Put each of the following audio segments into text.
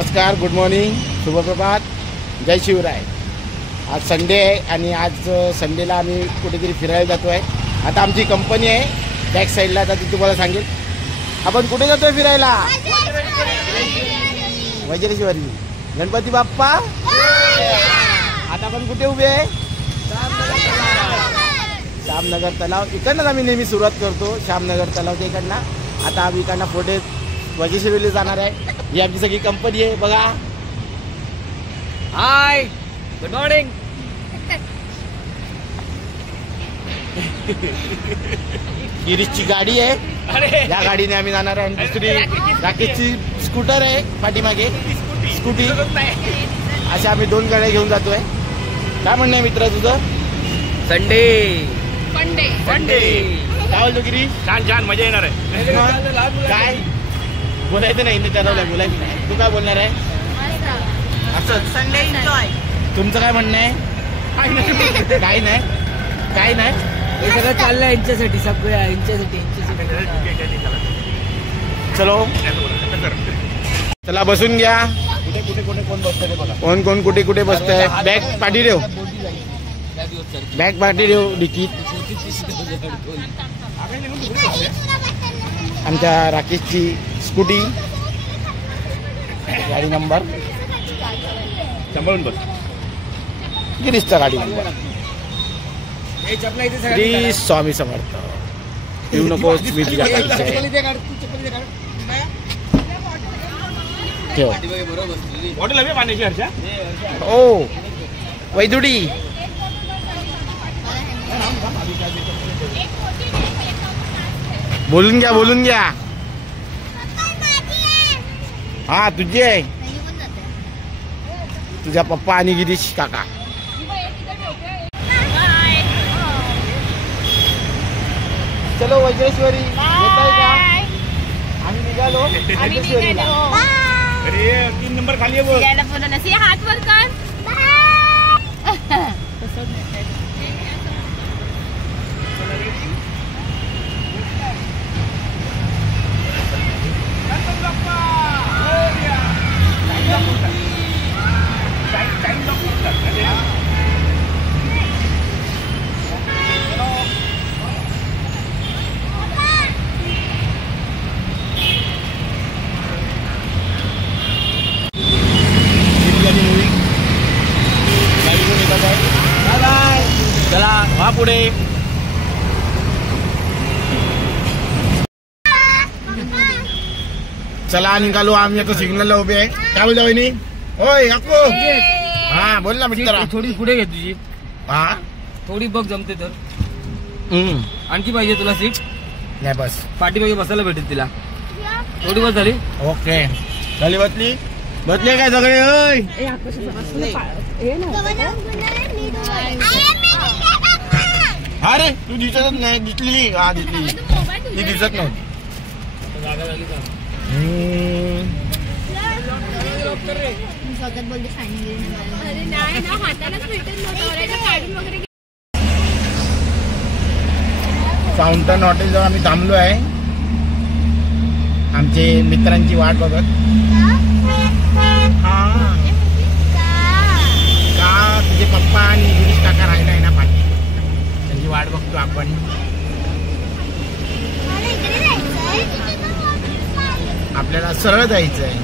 नमस्कार, good morning, शुभप्रभात, जय शिवराय। आज Sunday आहे आणि आज संडेला आम्ही कुठेतरी फिरायला जातो आहे। आता आमची कंपनी आहे बॅक साईडला, आता ती तुम्हाला सांगेल। आपण कुठे जातोय फिरायला? वज्रेश्वरी, गणपती बाप्पा। आता आपण कुठे उभे आहे? श्यामनगर तलाव। इकडनंच आम्ही नेहमी सुरुवात करतो, श्यामनगर तलाव ते इकडनं। आता आम्ही इकडनं पुढे वज्रेश्वरीला जाणार आहे। ही आमची सगळी कंपनी आहे बघा। हाय, गुड मॉर्निंग। गिरीशची गाडी आहे, या गाडीने आम्ही जाणार आहे। दुसरी राकेशची स्कूटर आहे पाठीमागे, स्कूटी। अशा आम्ही 2 गाड्या घेऊन जातोय। काय म्हणणं आहे मित्र तुझं? संडे काय बोलतो गिरीश? छान छान मजा येणार आहे। काय बोलायचं नाही, ठरवलं बोलायचं नाही। तू काय बोलणार आहे? असं संडे एन्जॉय। तुमचं काय म्हणणं आहे? काय नाही हे सगळं चाललंय यांच्यासाठी, सगळ्या यांच्यासाठी। चलो चला बसून घ्या। कुठे कोण बसतंय बघा, कोण कुठे बसतंय। बॅग पाठी ठेव, बॅग पाठी ठेव डिकीत। आमच्या राकेशची स्कूटी, गाडी नंबर सांभाळून बस। गिरीशचा गाडी नंबर। श्री स्वामी समर्थ। येऊ नकोस, मी तुझ्या गाडीचं आहे। ठेव। बॉटल हवी पाण्याची हर्षा? ओ वैदुडी, बोलून घ्या। हा तुझी आहे, तुझ्या पप्पा आणि गिरीश काका। चलो वज्रेश्वरी, येताय का? आम्ही निघालो वज्रेश्वरीला। अरे 3 नंबर खाली आहे बघ। याला बोलू नसे, हात वर कर। चला व्हा पुढे। चला निघालो आम्ही, आता सिग्नलला उभे आहे। काय बोलता वहिनी? होय अक्को, हा बोल ना मित्रा। थोडी पुढे घे तुझी, हा थोडी बघ जमते तर। आणखी पाहिजे तुला सीट? नाही बस, पाठीमागे बसायला भेटेल तिला। थोडी बस झाली? ओके झाली, बसले काय सगळे? होय अरे तू दिसतच नाही, दिसली हा दिसली, ती दिसत नव्हती। फाउंटन हॉटेल जवळ आम्ही थांबलो आहे, आमचे मित्रांची वाट बघत। का तुझे पप्पा आणि गिरीश काका राहिला आहे ना पाठी, त्यांची वाट बघतो आपण। आपल्याला सरळ जायचं आहे।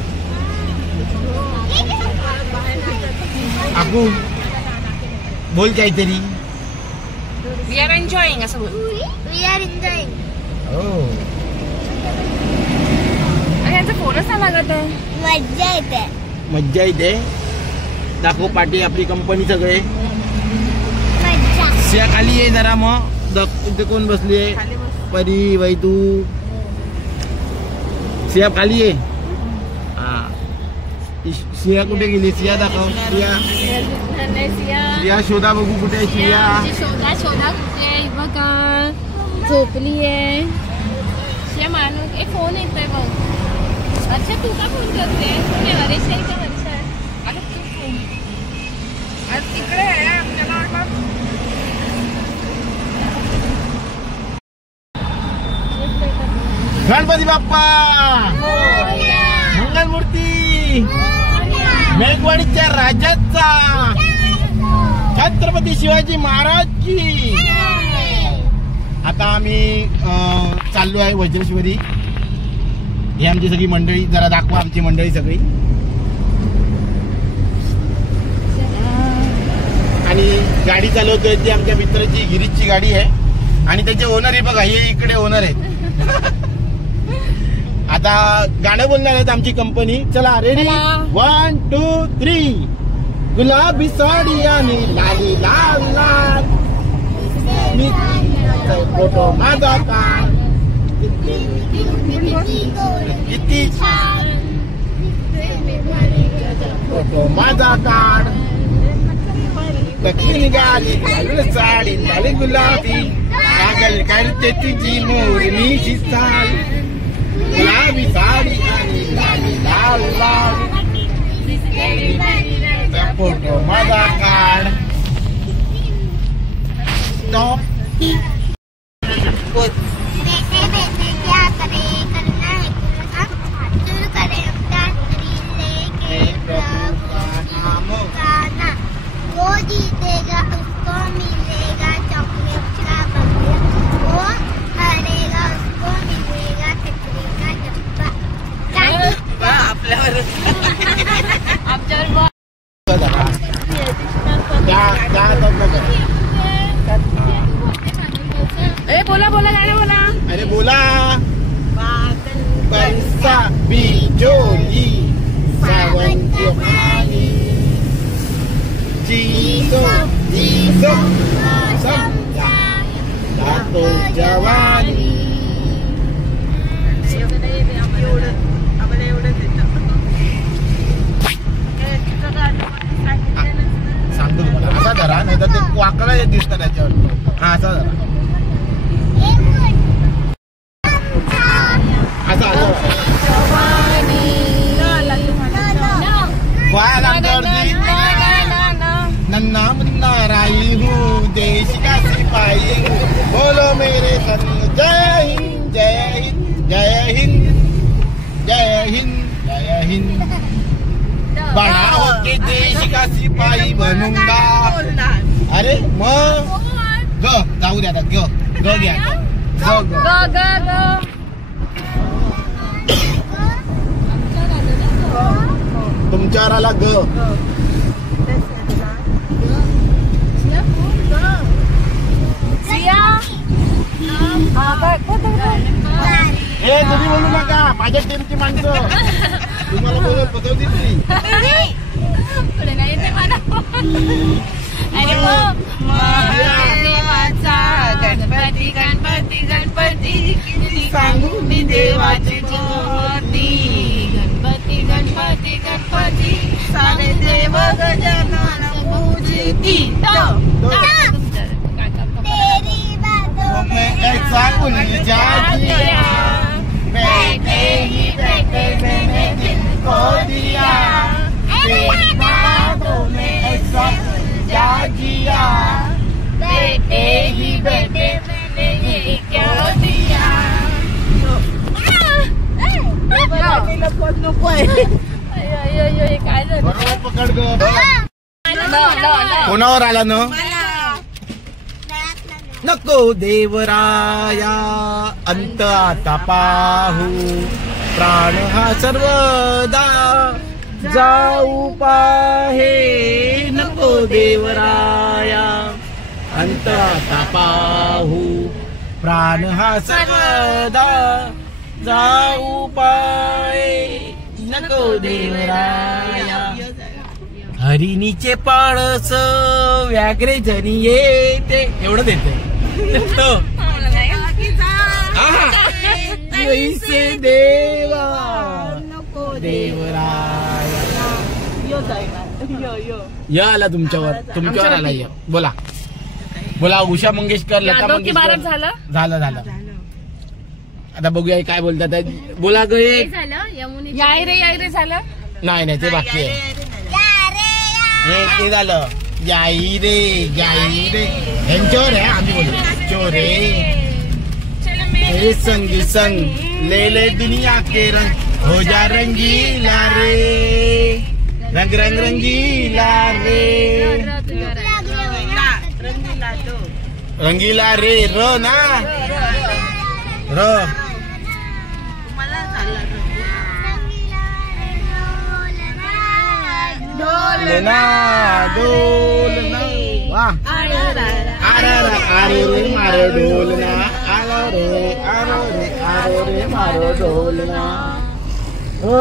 आपू बोल काहीतरी। वी आर एन्जॉयिंग असं बोल। We are enjoying. हो अरे यांचा फोनच नाही लागत आहे। मज्जा येते, मज्जा येते। दाखव पाठी आपली कंपनी सगळे। मज्जा। सिया खाली आहे जरा, मग इथे कोण बसली आहे? परी, वैदू, सिया खाली आहे। हा सिया कुठे गेली? सिया दाखव। सिया शोधा बघू, कुठे आहे सिया? शोधा कुठे आहे बघा, झोपली आहे। शिया माणूस एक फोन येतोय बघ। अच्छा तू का फोन करते? वर्षा आहे का? वर्षा आहे तू फोन तिकडे आहे। आपल्याला गणपती बाप्पा, मंगल मूर्ती। राजवाडीच्या राजाचा छत्रपती शिवाजी महाराज की. आता आम्ही चाललो आहे वज्रेश्वरी. ही आमची सगळी मंडळी, जरा दाखवा आमची मंडळी सगळी. आणि गाडी चालवतोय ती आमच्या मित्राची गिरीजची गाडी आहे आणि त्याचे ओनर आहे बघा, हे इकडे ओनर आहेत. आता गाणं बोलणार आहेत आमची कंपनी. चला रेडी, 1 2 3. गुलाबी साडी आणि लाली लाल लाल, फोटो माझा काढ, किती फोटो माझा काढ. दक्षिण गाडी लाल साडी लाली गुलाबी, कागल करते तुझी मोरणीची चाल. गुलाबी साडी आणि लाली लाल लाल, फोटो माझा काढ. स्टॉप. बेटे बेटे क्या करे, करना है करना, शुरू करें लेके प्रभु गाना. वो जीतेगा उसको मिलेगा चॉकलेट का बंगला, वो हारेगा उसको मिलेगा कचरे का डब्बा. आपल्यावर बोला बोला गाणं बोला. अरे बोला. बरसा बिजोली सावंत पाणी, जीतो जीतो समजा जातो जवानी. सांगतो तुम्हाला, असा धरा नाही तर ते वाकडा दिसतं त्याच्यावर. हा असा धरा, असा नन्ना मुन्ना राई हूँ, देश का सिपाही हूँ, बोलो मेरे सन. जय हिंद जय हिंद जय हिंद जय हिंद जय हिंद. बड़ा होके देश का सिपाही बनूंगा. अरे मग ग जाऊ द्या, ग ग घ्या, ग ग. तुमच्यावर आला ग. हे तुम्ही बोलू नका, माझ्या टीमची माणसं तुम्हाला बोलत बसवतील ती. गणपती गणपती गणपती सांगू मी देवाची ज्योती. गणपती गणपती गणपती सारे देव गजानन पूजिती. तेरी बातों में ऐसा उलझा दिया, बैठे ही बैठे मैंने दिल को दिया. तेरी बातों में ऐसा उलझा दिया, बैठे ही बैठे मैंने ये क्या दिया. काय झालं? बरोबर पकड ग. कोणावर आला न? नको देवराया अंत आता पाहू, प्राण हा सर्वदा जाऊ पाहे. नको देवराया अंत आता पाहू, प्राण हा सर्वदा जाऊ पाहे. नको देवराया. हरिणीचे पाळस व्याघ्रे जनी येते, एवढं देते. ऐसे देवा नको देवराया. या आला तुमच्यावर आला. या बोला बोला. उषा मंगेशकर, लता मंगेशकर. झालं झालं. आता बघूया काय बोलतात. बोला ग. याय रे झालं. नाही ते बाकी आहे. ते झालं. याई रे यांच्यावर आहे. आम्ही बोलतो चोरे संग संग ले ले दुनिया के रंग, हो जा रंगीला रे. रंग रंग रंगीला रे रंगीला रे र ना र डोलना डोलना वाह आरो रे मारो ढोलना आरो रे मारो ढोलना हो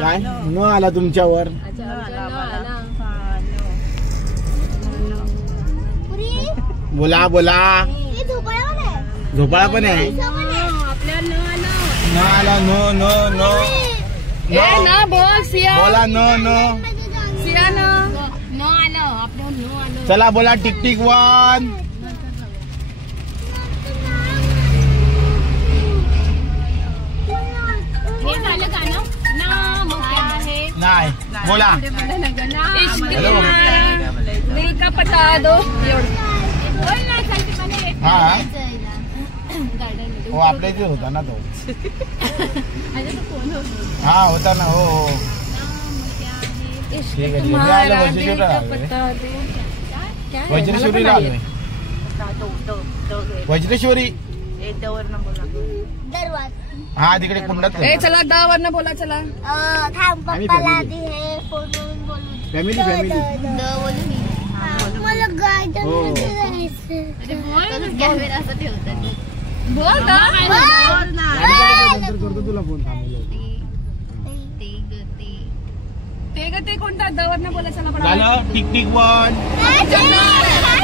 काय न आला तुमच्यावर बोला बोला झोपाळा पण आहे न आला नो नो नो ना बोल सिया बोला नो नो सिया नो आलं आपलं नो आलं चला बोला टिक टिक वन हे झालं गाणं ना मग क्या है नाही बोला इश्क दिल का पता दो बोल ना चलते पण हा हो आपल्या इथे होता ना तो हा होता ना हो हो ठीक आहे वज्रेश्वरीला आलोय वज्रेश्वरी हा तिकडे कुंडात चला द वरनं बोला चला थांब पप्पाला आधी हे फोनवरून बोलू फॅमिली फॅमिली मला गार्डन हो. मध्ये जायचं कॅमेरा असं ठेवतात बोल का नंतर करतो तुला फोन थांबलो ते कोणता द वरनं बोला चला पडा झालं टिक टिक वन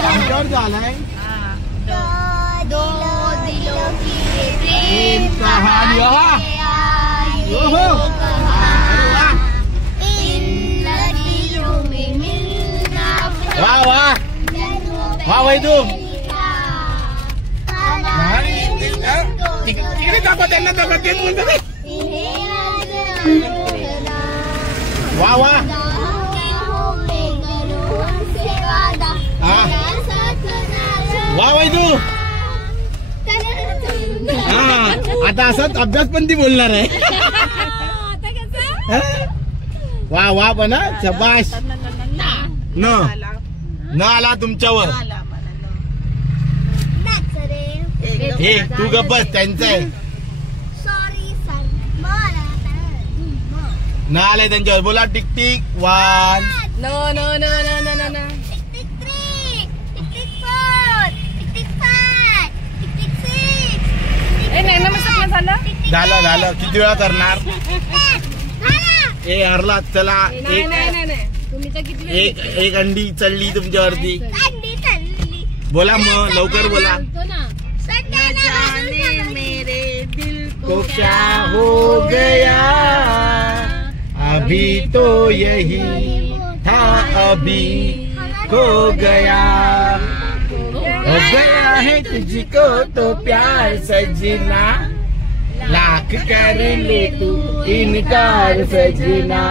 आमच्यावर झालाय दो दिलों की प्रेम कहानी इन नदियों में मिलना वाह वाह वाह भाई तू तिकडे दाखव त्यांना दाखव तेच बोलतो वाह वाह वाह भाई तू हा आता असाच अभ्यास पण ती बोलणार आहे वाह वाह पण शबाश न आला तुमच्यावर हे तू गप्पस त्यांचं आहे सॉरी सर न आलाय त्यांच्यावर बोला tick tick one no no no no no no no tick 3 tick 4 tick 5 tick 6 ए नाही ना मग सगळं झालं झालं झालं किती वेळा करणार ए हरला चला नाही नाही नाही नाही तुम्ही तर किती वेळ एक अंडी चढली तुमच्यावरती अंडी चालली बोला मग लवकर बोला बोलतो ना मेरे दिल तो क्या हो गया अभी तो यही था अभी खो गया हो गया है तुझको तो प्यार सजना लाख कर ले तू इनकार सजना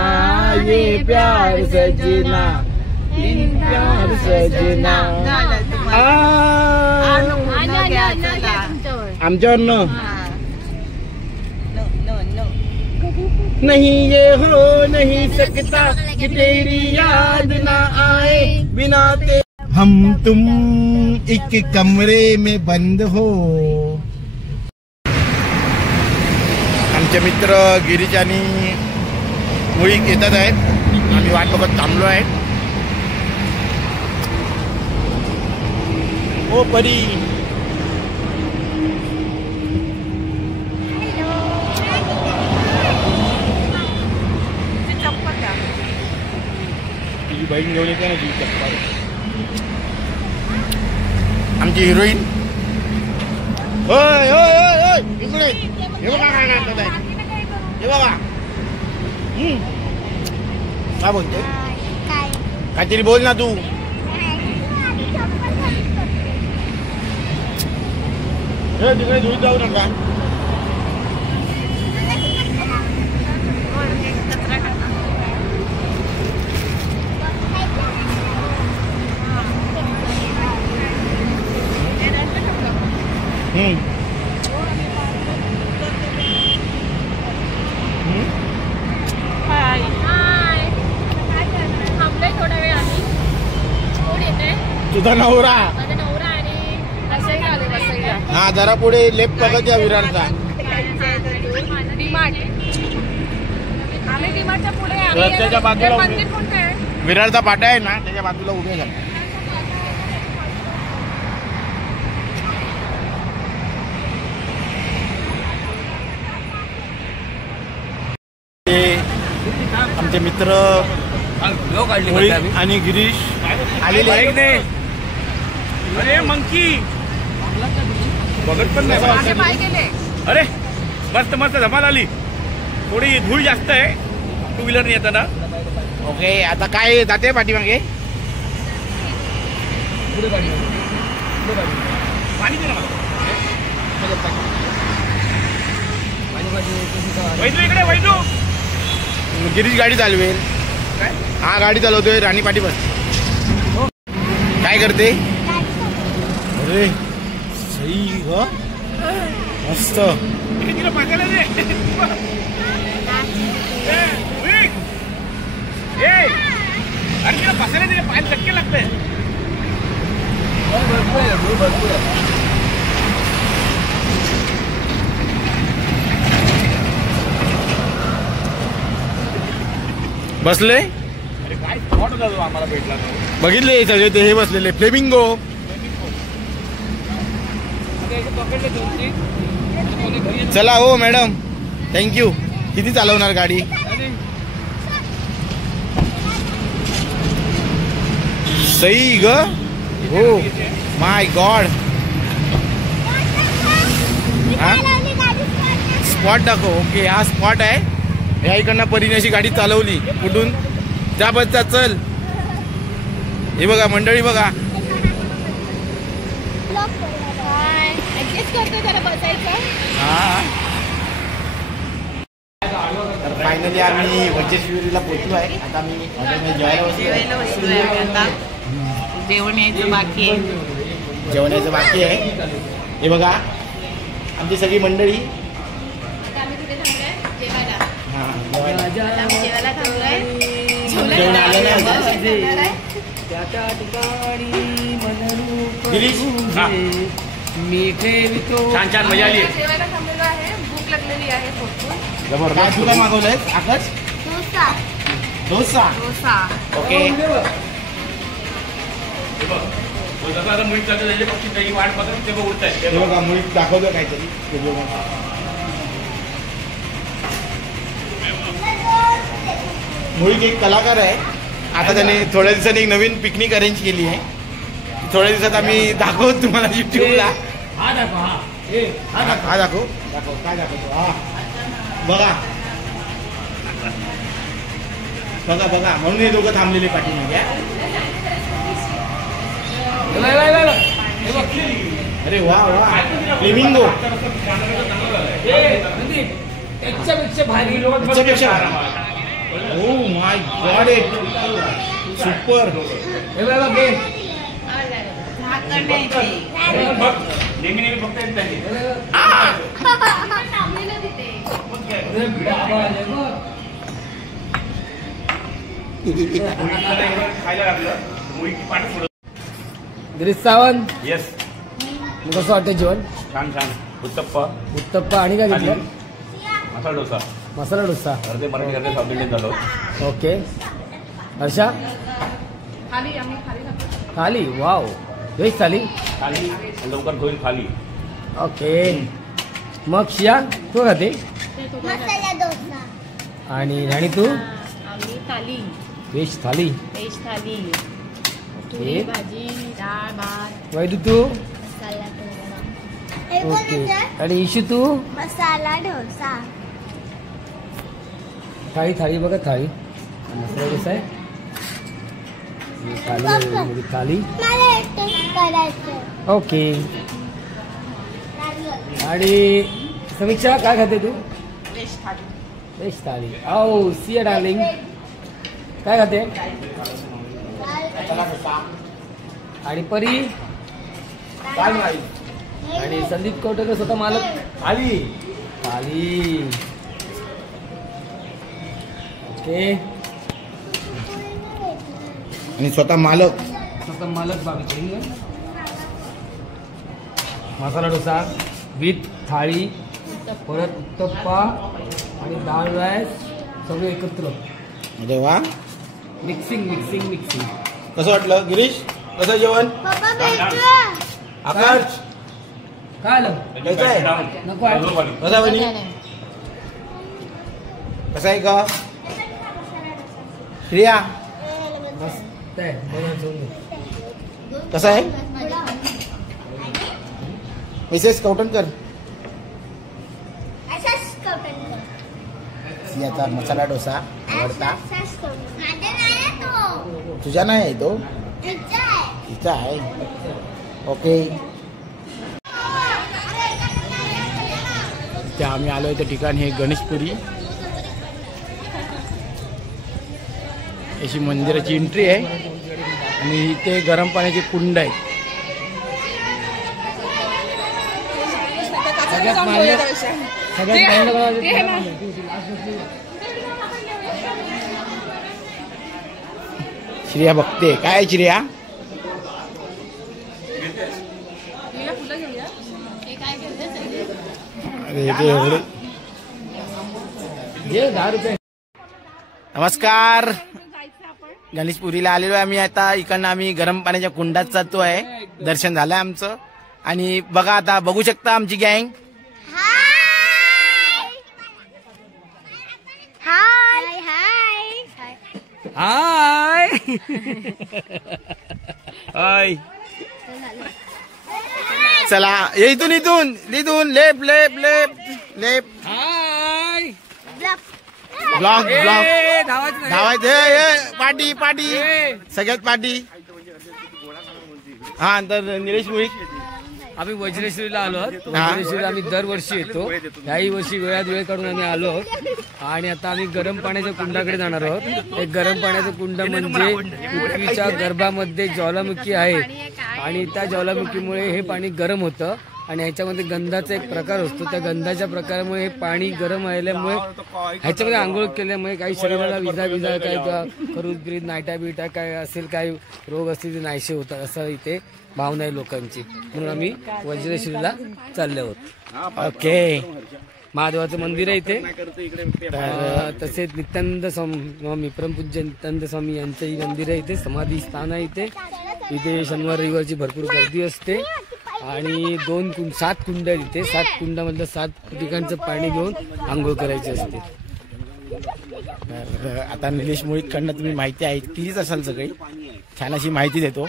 ये प्यार सजना इनकार सजना आमच्यावर न नहीं ये हो नहीं सकता कि तेरी याद ना आए बिना ते हम तुम एक कमरे में बंद हो आमचे मित्र गिरीश आणि मुळी येतात आहेत आम्ही वाट बघत थांबलो आहे ओ परी तुझी बहीण घेऊन येते ना तुझी चप्पल आमची हिरोईन ओय ओय ओय ओय इकडे हे बघा काय करतात आहे हे बघा काय बोलतोय काहीतरी बोल ना तू हे तिकडे धुळीत जाऊ नका तुझा नवरा. माझा नवरा आणि रसोईला आलो रसोईला. हा जरा पुढे लेफ्ट बघत या विरारचा. डीमार्ट. आम्ही डीमार्टच्या पुढे आहे. रस्त्याच्या बाजूला हे उभे. मंदिर कोणतं आहे? विरारचा पाटा आहे ना त्याच्या बाजूला उभे झाला. आमचे मित्र मोहित आणि गिरीश आलेले आहेत. अरे मंकी बघत पण नाही मागे पाय गेले. अरे मस्त मस्त धमाल आली. थोडी धूळ जास्त आहे टू व्हीलर येताना. ओके आता काय जाते पाठीमागे. पाणी दे ना मला. वैदू इकडे वैदू. गिरीश गाडी चालवेल. हा गाडी चालवतोय. राणी पाठी बस. काय करते. अरे सही ग मस्त. तिला बघायला दे. अरे तिला बसायला दे. पाय चटके लागतंय. बसले. अरे काय स्पॉट होता तो आम्हाला भेटला तो. बघितले सगळे ते हे बसलेले फ्लेमिंगो. चला हो मॅडम थँक्यू. किती चालवणार गाडी. सही ग. हो माय गॉड. हा स्पॉट दाखव. ओके हा स्पॉट आहे. या इकडनं परीने अशी गाडी चालवली कुठून त्या बसचा चल. हे बघा मंडळी बघा. ऍडजस्ट करतो जरा बसायचं. हा तर फायनली आम्ही वज्रेश्वरीला पोहोचलो आहे. आता आम्ही जेवायला बसलोय आम्ही आता. जेवण यायचं बाकी आहे. जेवणाचं बाकी आहे. हे बघा आमची सगळी मंडळी. आता आम्ही कुठे थांबलोय जेवायला. हा जेवायला. आता आम्ही जेवायला थांबलोय. जेवण आलं नाही. गिरीश हा. मीठे छान छान मजा आली. जेवायला थांबलेलो आहे. भूक लागलेली आहे भरपूर. काय तुला मागवलंय आकाश. डोसा. डोसा. डोसा. ओके हे बघ. तो जसा आता मुळी चालतो त्याच्या पक्षी त्याची वाट बघत ते बघ उडत आहे. हे बघा मुळी दाखवलं काहीतरी मुळी एक कलाकार आहे. आता त्याने थोड्या दिवसांनी एक नवीन पिकनिक अरेंज केली आहे. थोड्या दिवसात आम्ही दाखवत तुम्हाला युट्यूबला. हा दाखव. हा दाखव. दाखव काय दाखवतो. हा बघा बघा बघा. म्हणून हे दोघं थांबलेले पाठीमागे. अरे वा वा फ्लेमिंगो. याच्यापेक्षा भारी लोक. त्याच्यापेक्षा oh my God it super. झाकण नाही ते. बघ नेहमी नेहमी फक्त येत नाही. थांबलेलं तिथे. खायला लागलं मुळी पाठ सोडत. गिरीश सावंत येस कसं वाटतं जेवण. छान छान. उत्तप्पा उत्तप्पा आणि काय घेतलं. मसाला डोसा. मसाला डोसा. अर्धे मराठी अर्धे साऊथ इंडियन झालो. ओके हर्षा खाली आम्ही खाली खातो. थाली. वाव व्हेज थाली. खाली लवकर होईल खाली. ओके मग शिया तू खाते. मसाला डोसा. आणि राणी तू. आम्ही थाली. व्हेज थाली. व्हेज थाली. पुरी भाजी डाळ भात. वैदू तू. मसाला डोसा. हे ओके कोणाचं? आणि इशू तू. मसाला डोसा. थाळी थाळी बघा थाळी. मसाला डोसा आहे. थाली थाली. मला एकटं करायचं. ओके आणि समीक्षा काय खाते तू. व्हेज थाली. व्हेज थाली. आओ सिया डार्लिंग काय खाते. आणि परी. आणि संदीप कवटेकर स्वतः मालक. थाली थाली. ओके आणि स्वतः मालक. स्वतः मालक बाबी मसाला डोसा विथ थाळी, परत उत्तप्पा आणि डाळ राईस सगळे एकत्र. अरे वा, मिक्सिंग मिक्सिंग मिक्सिंग. कसं वाटलं गिरीश? कसं जेवण? पप्पा भेटलं. आकाश काय आलं? कसं आहे? नको आहे. कसा बनी? कसा आहे का श्रिया? मस्त आहे. बनवून ठेवून दे. कसा आहे मिसेस कौटणकर? असाच करून सियाचा मसाला डोसा आवडता. असाच करून माझा नाही तो तुझ्या नाही आहे तो? तुझा आहे. तिचा आहे. ओके. त्या आम्ही आलोय त्या ठिकाण हे गणेशपुरी अशी मंदिराची एंट्री आहे आणि इथे गरम पाण्याचे कुंड आहे. सगळ्यात श्रिया बघते काय श्रिया? अरे ते एवढे. 10 रुपये. नमस्कार. गणेशपुरीला आलेलो आहे आम्ही. आता इकडनं आम्ही गरम पाण्याच्या कुंडात जातो आहे. दर्शन झालंय आमचं आणि बघा आता बघू शकता आमची गँग. हाय हाय हाय हाय. चला ये इथून इथून इथून लेप लेप लेप लेप. हाय. ब्लॉग ब्लॉग धावायचं धावायचं. पार्टी पार्टी सगळ्यात पार्टी. हा तर निलेश मुळी आम्ही वज्रेश्वरीला आलो आहोत. वज्रेश्वरीला आम्ही दरवर्षी येतो. याही वर्षी वेळात वेळ काढून आम्ही आलो आहोत आणि आता आम्ही गरम पाण्याच्या कुंडाकडे जाणार आहोत. एक गरम पाण्याचं कुंड म्हणजे पृथ्वीच्या गर्भामध्ये ज्वालामुखी आहे आणि त्या ज्वालामुखीमुळे हे पाणी गरम होतं आणि ह्याच्यामध्ये गंधाचा एक प्रकार असतो. त्या गंधाच्या प्रकारामुळे हे पाणी गरम राहिल्यामुळे ह्याच्यामध्ये आंघोळ केल्यामुळे काही शरीराला विजा विजा काय खरूज नायटा बिटा काय असेल काय रोग असतील ते नाहीसे होतात असं इथे भावना आहे लोकांची. म्हणून आम्ही वज्रेश्वरीला चालले आहोत. ओके. महादेवाचं मंदिर आहे इथे. तसेच नित्यानंद स्वामी परमपूज्य नित्यानंद स्वामी यांचंही मंदिर आहे इथे. समाधी स्थान आहे इथे. इथे शनिवार रविवारची भरपूर गर्दी असते आणि 7 कुंड आहेत इथे. 7 कुंडामधलं 7 ठिकाणचं पाणी घेऊन आंघोळ करायची असते. तर आता निलेश मुळीकडनं तुम्ही माहिती ऐकलीच असाल सगळी. छान अशी माहिती देतो.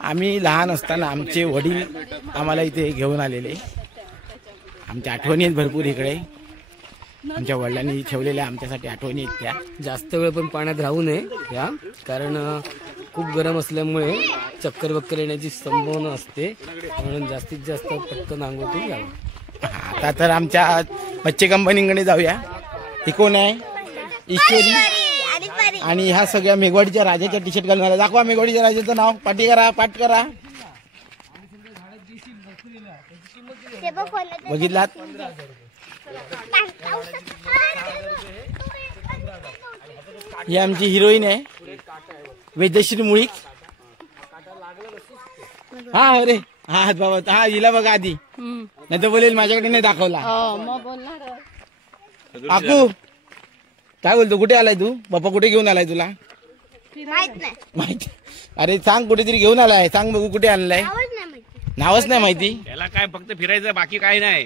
आम्ही लहान असताना आमचे वडील आम्हाला इथे घेऊन आलेले. आमच्या आठवणी आहेत भरपूर इकडे. आमच्या वडिलांनी ठेवलेल्या आमच्यासाठी आठवणी आहेत त्या. जास्त वेळ पण पाण्यात राहू नये या कारण खूप गरम असल्यामुळे चक्कर बक्कर येण्याची संभावना असते. म्हणून जास्तीत जास्त पटकन आंघोळ करून यावं. आता तर आमच्या मच्छी कंपनीकडे जाऊया. ही कोण आहे? ईश्वरी. आणि ह्या सगळ्या मेघवाडीच्या राजाच्या टी शर्ट घालून आल्या. दाखवा मेघवाडीच्या राजाचं नाव. पाठी करा, पाठ करा. बघितलात? ही आमची हिरोईन आहे वेदश्री मुळीक. हा अरे हा बाबा हा हिला बघा आधी नाही तर बोलेल माझ्याकडे नाही दाखवला. आकू काय बोलतो? कुठे आलाय तू? बाप्पा कुठे घेऊन आलाय तुला? माहिती? अरे सांग कुठेतरी घेऊन आलाय. सांग बघू कुठे आणलाय. नावच नाही माहिती. त्याला काय फक्त फिरायचं बाकी काही नाही.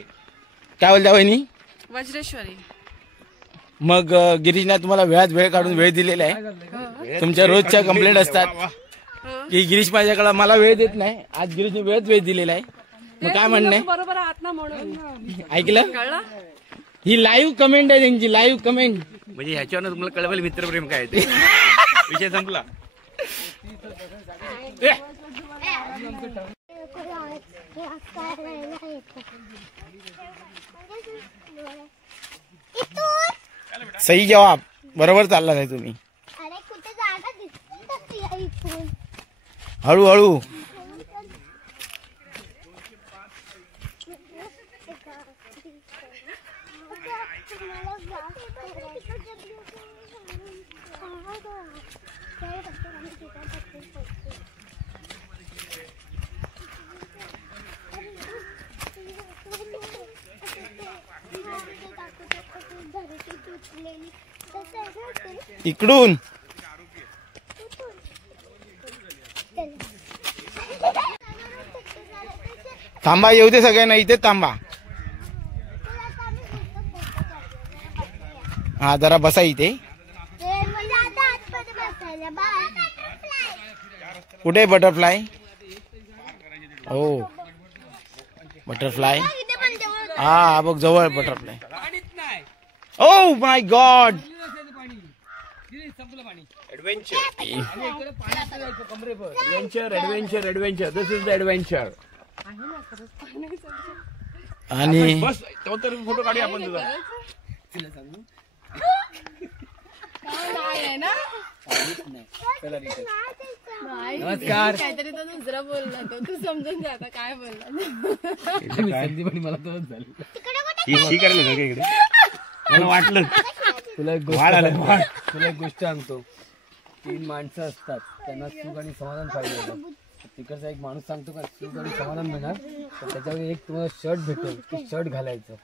काय बोलता वहिनी? वज्रेश्वरी. मग गिरीशने तुम्हाला वेळात वेळ काढून वेळ दिलेला आहे. तुमच्या रोजच्या कंप्लेंट असतात की गिरीश माझ्याकडे मला वेळ देत नाही. आज गिरीशने वेळात वेळ दिलेला आहे. मग काय म्हणणे? बरोबर आहात ना म्हणून. ऐकलं? ही लाईव्ह कमेंट आहे त्यांची. लाईव्ह कमेंट म्हणजे ह्याच्यावर तुम्हाला कळवेल मित्रप्रेम काय ते. विषय संपला. सही जवाब. बरोबर चालला आहे तुम्ही. अरे कुठे जागा दिसते इथून. हळूहळू. इकडून थांबा, येऊ दे सगळ्यांना, इथे थांबा. हा जरा बसा इथे. कुठे बटरफ्लाय? हो बटरफ्लाय. हा बघ जवळ butterfly. Oh my God. Adventure adventure adventure. This is the adventure. आणि बस तो तर फोटो काढूया आपण तुझा. नमस्कार. काहीतरी तो दुसरा बोलला तो, तू समजून जा आता काय बोलला. संदीप आणि मला तसंच झालं. ही करायला का इकडे? मला वाटलं तुला एक वाढ आलं, वाढ. तुला एक गोष्ट सांगतो. 3 माणसं असतात, त्यांना सुख आणि समाधान पाहिजे होतं. तिकडचा एक माणूस सांगतो का सुख आणि समाधान मिळणार, तर त्याच्यावर एक तुम्हाला शर्ट भेटेल, ते शर्ट घालायचं,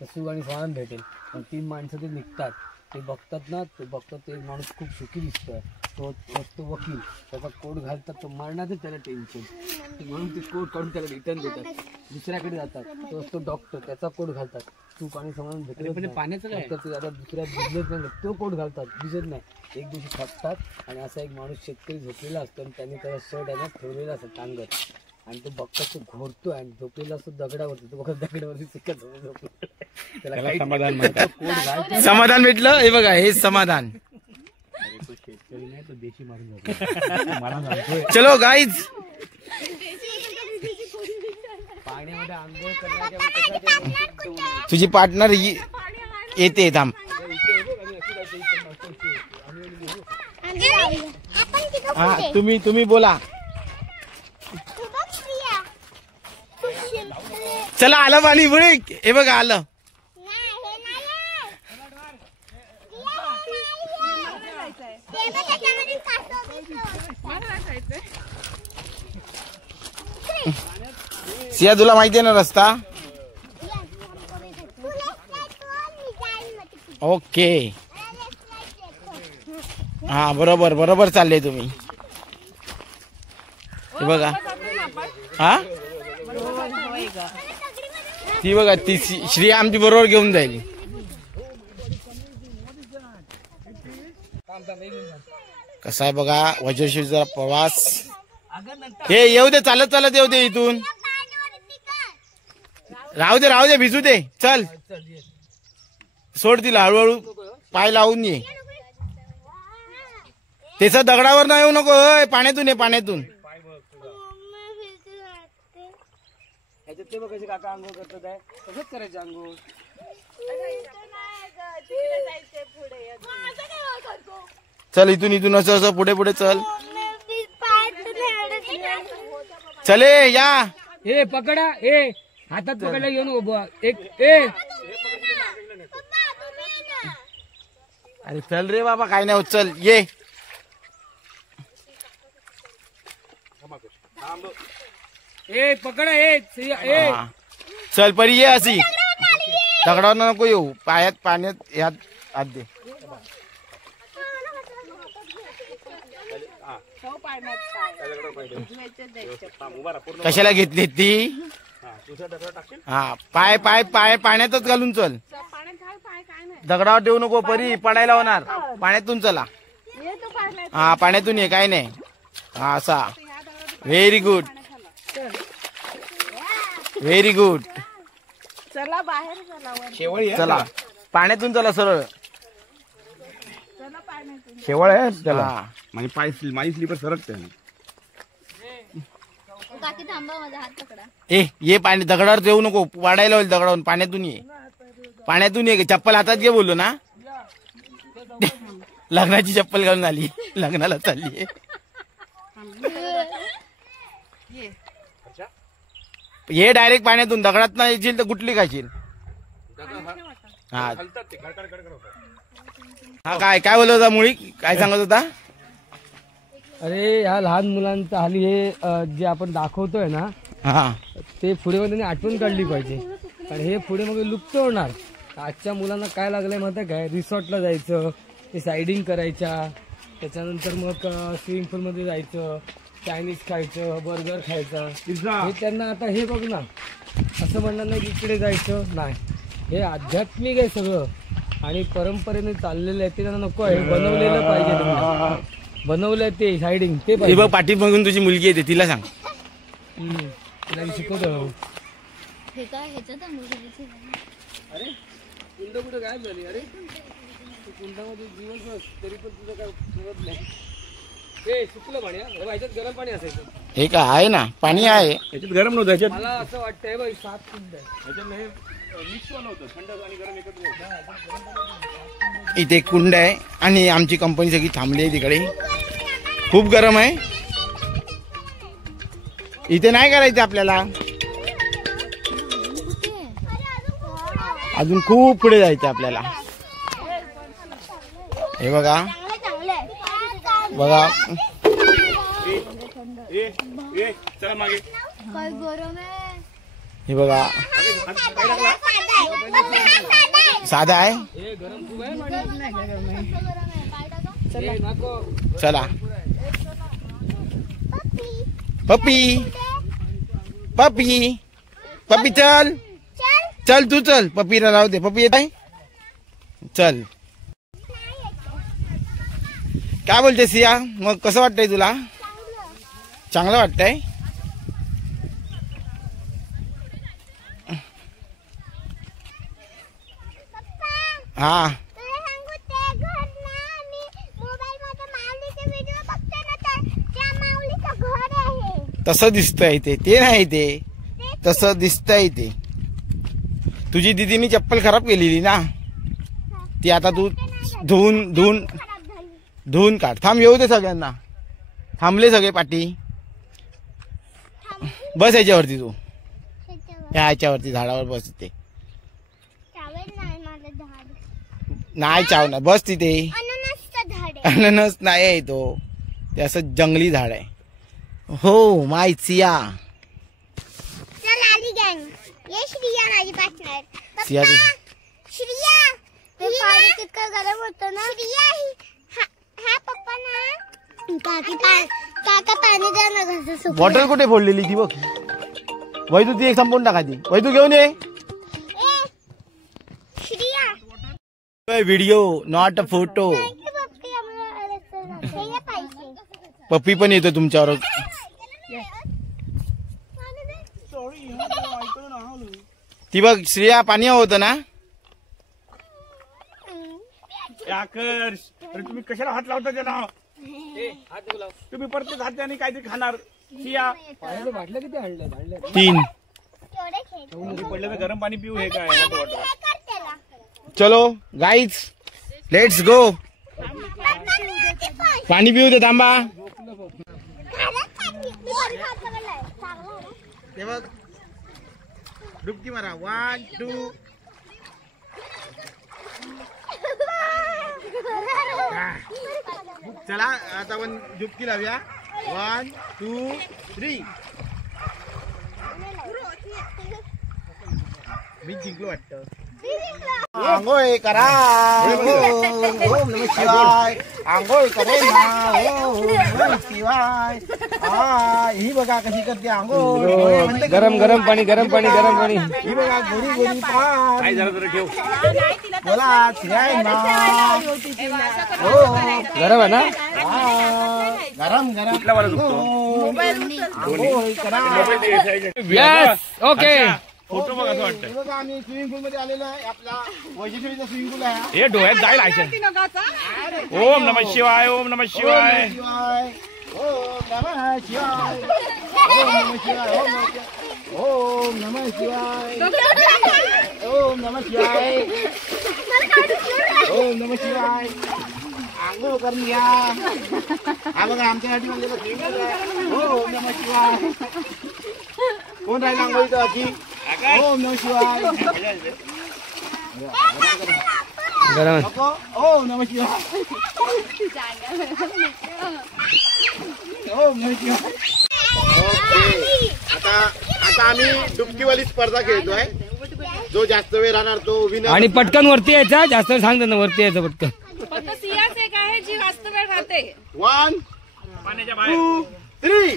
तर सुख आणि समाधान भेटेल. पण 3 माणसं ते निघतात, ते बघतात ना, ते बघतात ते माणूस खूप सुखी दिसतोय, तो असतो वकील, त्याचा कोट घालतात, तो मारण्याचं त्याला टेन्शन, म्हणून ते कोट काढून त्याला रिटर्न देतात. दुसऱ्याकडे जातात, तो असतो डॉक्टर, त्याचा कोट घालतात, सुख आणि समाधान भेटत पाण्याचं काय, तर ते आता दुसऱ्या बिझनेस नाही, तो कोट घालतात, दिसत नाही. एक दिवशी थकतात आणि असा एक माणूस शेतकरी झोपलेला असतो आणि त्याने त्याला शर्ट आहे ना ठेवलेला असतो टांगत, आणि तो बघतात तो घोरतो आणि झोपलेला असतो दगडावरती, तो बघत दगडावरती चिकट झोपतो. त्याला काही समाधान म्हणतात. कोट घालतात. समाधान भेटलं. हे बघा हे समाधान. देशी मारून जातो. चलो गाईज. पाण्यामध्ये आंघोळ करण्याच्या तुझी पार्टनर येते. थांब. हा तुम्ही बोला. चला आलं पाणी बुडी. हे बघा आलं. सिया तुला माहिती आहे ना रस्ता? ओके. हा बरोबर बरोबर चालले तुम्ही. हे बघा. हा ती बघा ती श्री आमची बरोबर घेऊन जाईल. कसा आहे बघा वज्रश्रीचा प्रवास. हे येऊ दे, चालत चालत येऊ दे इथून. राहू दे भिजू दे. चल सोड तिला, हळूहळू पाय लावून ये. त्याचा दगडावर नाही येऊ नको. पाण्यातून ये, पाण्यातून. कसे काका आंघोळ करतात आहे, तसंच करायचं आंघोळ. चल इथून असं पुढे पुढे चल. चले या. ए पकडा, ए हातात पकडला घेऊन उभा. एक ए अरे चल रे बाबा, काय नाही होत. चल ये. ए पकडा. ए हा. चल परी ये. अशी दगडावर नको येऊ. पायात पाण्यात यात हात दे. कशाला घेतली ती? हा पाय पाय पाय पाण्यातच घालून चल. दगडावर ठेवू नको परी, पडायला होणार. पाण्यातून चला. हा पाण्यातून ये, काय नाही. हा असा. Very good, very good. चला बाहेर चला वर. शेवळ चला पाण्यातून चला सरळ. शेवळ आहे त्याला. हा. म्हणजे पाय माझी स्लीपर सरकते. काकी थांबा, माझा हात पकडा. ये पाणी दगडावर ठेवू नको, वाढायला होईल दगडावरून. पाण्यातून ये, पाण्यातून ये. चप्पल हातात घे बोललो ना. लग्नाची चप्पल घालून आली, लग्नाला चालली. ये डायरेक्ट पाण्यातून. दगडात नाही येशील तर गुटली खाशील. हा हा काय काय बोलत होता मुळी? काय सांगत होता? अरे ह्या लहान मुलांचं हल्ली हे जे आपण दाखवतोय ना, हा ते पुढे त्यांनी आठवण काढली पाहिजे. कारण हे पुढे मग लुप्त होणार. आजच्या मुलांना काय लागलंय माहिती काय, रिसॉर्टला जायचं, ते सायडिंग करायच्या, त्याच्यानंतर मग स्विमिंग पूल मध्ये जायचं, चायनीज खायचं, बर्गर खायचा, हे त्यांना आता हे बघ ना, असं म्हणणार नाही की इकडे जायचं नाही. हे आध्यात्मिक आहे सगळं आणि परंपरेने चाललेलं आहे, ते त्यांना नको आहे. बनवलेलं पाहिजे त्यांना, बनवलं ते सायडिंग ते हे बघ पाठी बघून तुझी मुलगी येते, तिला सांग. तिला मी शिकवतो. हे काय ह्याच्यात अरे कुंड कुठं गायब झाली? अरे तू कुंडामध्ये दिवस तरी पण तुझं काय सुरत नाही. हे सुकलं पाणी, ह्याच्यात गरम पाणी असायचं. हे काय आहे ना, पाणी आहे याच्यात गरम नव्हतं, याच्यात मला असं वाटतंय बाई 7 कुंड आहे. मिक्स नव्हतं, थंड आणि गरम एकत्र होतं. इथे कुंड आहे आणि आमची कंपनी सगळी थांबली आहे तिकडे. खूप गरम आहे इथे, नाही करायचं आपल्याला, अजून खूप पुढे जायचं आपल्याला. हे बघा बघा, चला मागे. काय गरम आहे. हे बघा साधा आहे. हे गरम खूप आहे पाणी. चला पप्पी पप्पी पप्पी चल चल, तू चल, पप्पीला राहू दे. पप्पी येत आहे, चल. काय बोलते सिया, मग कसं वाटतंय तुला? चांगलं वाटतंय. हा तसं दिसतंय ते नाही, ते तसं दिसतंय. ते तुझी दीदीनी चप्पल खराब केलेली ना, ती आता तू धुवून काढ. थांब, येऊ दे सगळ्यांना. थांबले सगळे पाठी. बस याच्यावरती, तू ह्याच्यावरती झाडावर बस. ते नाही चावणार, बस तिथे. अननस नाही आहे तो, ते असं जंगली झाड आहे. हो माय सिया. सिया गरम होतं ना. पप्पा ना काका पाणी द्या ना. बॉटल कुठे फोडलेली ती बघ. वैदू ती एक संपवून टाका. ती वैदू घेऊन ये. Video not a photo. पप्पी पण येतो तुमच्यावर. ती बघ श्रेया, पाणी हवं होतं ना. आकर्ष, अरे तुम्ही कशाला हात लावता त्याला? तुम्ही परत हाताने काहीतरी खाणार. सिया वाटलं किती आणलं? 3. पडलं तर गरम पाणी पिऊ. हे काय चलो गाईज, लेट्स गो. पाणी पिऊ दे, थांबा. ते बघ, डुबकी मारा. 1 2. चला आता आपण डुबकी लावूया. 1 2 3. मी जिंकलो वाटतं. आंघोळ करा. ओम नमः शिवाय. आंघोळ करे ना. ओम नमः शिवाय. ही बघा कशी करते आंघोळ. गरम गरम पाणी, गरम पाणी, गरम पाणी. ही बघा गोरी गोरी पान. काय झालं तर ठेव. बोला शिवाय ना. गरम आहे ना. गरम गरम. कुठला वाला दुखतो? आंघोळ करा. Yes, okay. फोटो बघ, असं वाटतं. बघा आम्ही स्विमिंग पूल मध्ये आलेलो आहे. आपला वैशिष्ट्यचा स्विमिंग पूल आहे. हे डोळ्यात जाईल आयच्या. ओम नमः शिवाय. ओम नमः शिवाय. शिवाय. ओम नमः शिवाय. ओम नमः शिवाय. ओम नमः शिवाय. ओम नमः शिवाय. ओम नमः शिवाय. आंघोळ करून घ्या. हा बघा आमच्यासाठी म्हणजे ओम नमः शिवाय. कोण राहिला आंघोळीचं आजी? ओम नमः शिवाय. गरम. नको. ओम नमः शिवाय. ओम नमः शिवाय. ओके, आता आम्ही डुबकीवाली स्पर्धा खेळतोय. जो जास्त वेळ राहणार तो विनर. आणि पटकन वरती यायचा, जास्त वेळ सांग त्यांना वरती यायचं पटकन. फक्त सियाच एक आहे जी जास्त वेळ राहते. 1 पाण्याच्या बाहेर 2 3.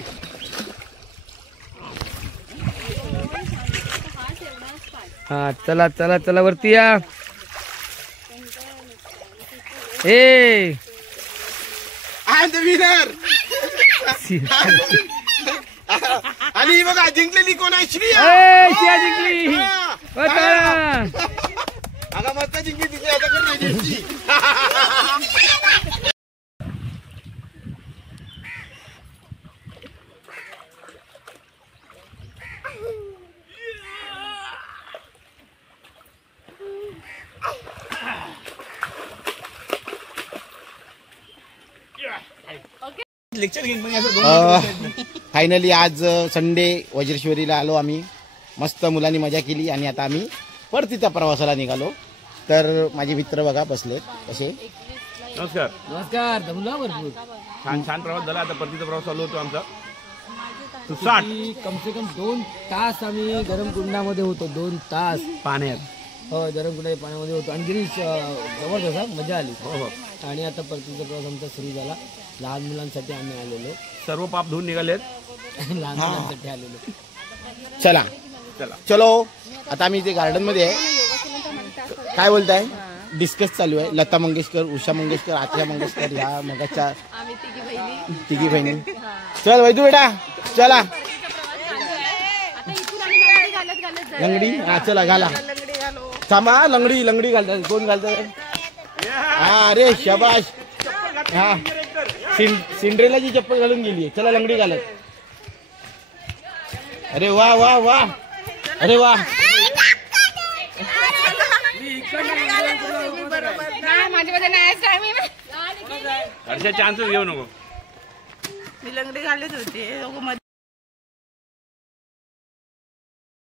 हा चला चला चला वरती या. ए आय एम द विनर. आणि ही बघा जिंकलेली कोण आहे? श्रिया. शिया जिंकली. अगं मस्त जिंकली तिथे आता कर नाही. लेक्चर घेईन मग असं फायनली आज संडे वज्रेश्वरीला आलो आम्ही. मस्त मुलांनी मजा केली आणि आता आम्ही परतीच्या प्रवासाला निघालो. तर माझे मित्र बघा बसलेत कसे. नमस्कार. नमस्कार. दमला भरपूर. छान छान प्रवास झाला. आता परतीचा प्रवास चालू होतो आमचा. सुसाट कम से कम 2 तास आम्ही गरम कुंडामध्ये होतो. 2 तास पाण्यात. हो गरम कुंडाच्या पाण्यामध्ये होतो. आणि गिरीश जबरदस्त मजा आली. हो हो. आणि आता परतीचा प्रवास आमचा सुरू झाला. लहान मुलांसाठी आम्ही आलेलो. सर्व पाप धुवून निघालेत. लहान मुलांसाठी आलेलो. चला चला चलो. आता आम्ही इथे गार्डन मध्ये आहे. काय बोलताय? डिस्कस चालू आहे. लता मंगेशकर, उषा मंगेशकर, आतिया मंगेशकर ह्या मगाच्या आम्ही तिघी बहिणी. चल वैदू बेटा चला. आता इथून आम्ही लंगडी घालत जाऊ. लंगडी हा चला घाला. थांबा लंगडी घालतात. कोण घालतात? हा अरे शबाश. हा सिंड्रेलाची चप्पल घालून गेली. चला लंगडी घालत. अरे वा वा वा. अरे वा. माझ्यामध्ये नाही. हर्षा चान्सच घेऊ नको. मी लंगडी घालत होते.